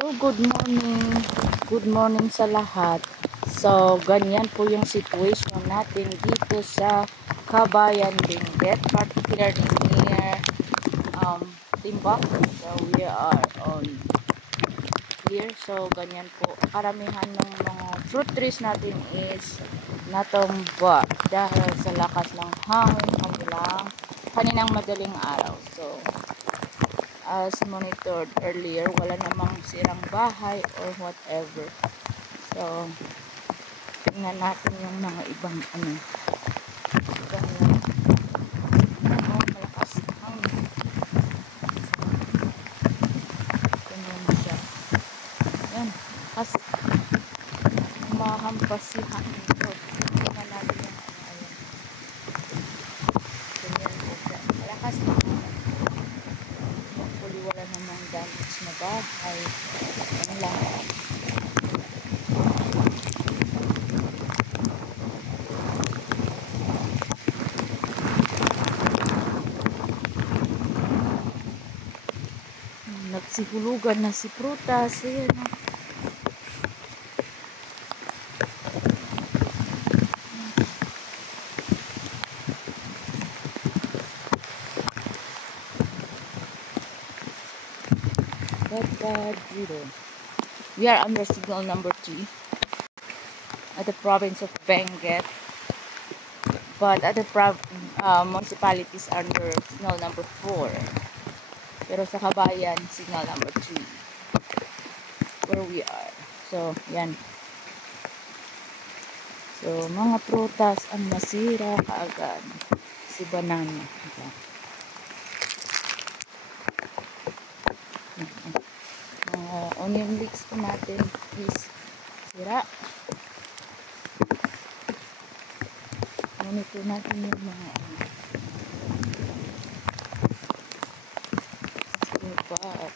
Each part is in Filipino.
Oh, good morning. Good morning sa lahat. So, ganyan po yung situation natin dito sa Kabayan Benguet, particularly near Timbak. So, we are on here. So, ganyan po. Karamihan ng mga fruit trees natin is natumba dahil sa lakas ng hangin kaninang madaling araw. So, as monitored earlier, wala namang sirang bahay or whatever. So, tingnan natin yung mga ibang malakas hangin. Ganyan siya. Yan, kasi mahampas si hangin. So, tingnan natin yung ayan. Ganyan po siya. Malakas hangin. Hopefully wala namang damage na bahay. Yan lang. Nagsihulugan na si prutas. Ayan o. We are under signal number 3 at the province of Benguet, but other municipalities under signal number 4. Pero sa Kabayan, signal number 3 where we are. So, yan. So, mga prutas ang nasira kaagad. Si banana. Onion leeks po natin is sira. Monitor natin yung mga super.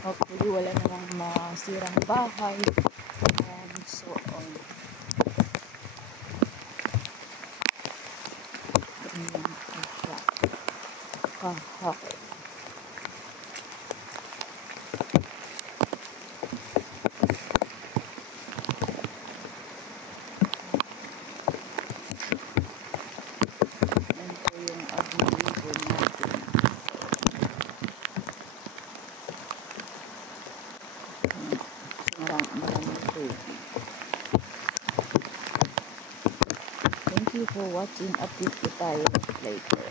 Hopefully wala namang masirang bahay and so on. Kahapon. Yan po yung abulibo natin. Maraming tubig. Thank you for watching. Update ko tayo later.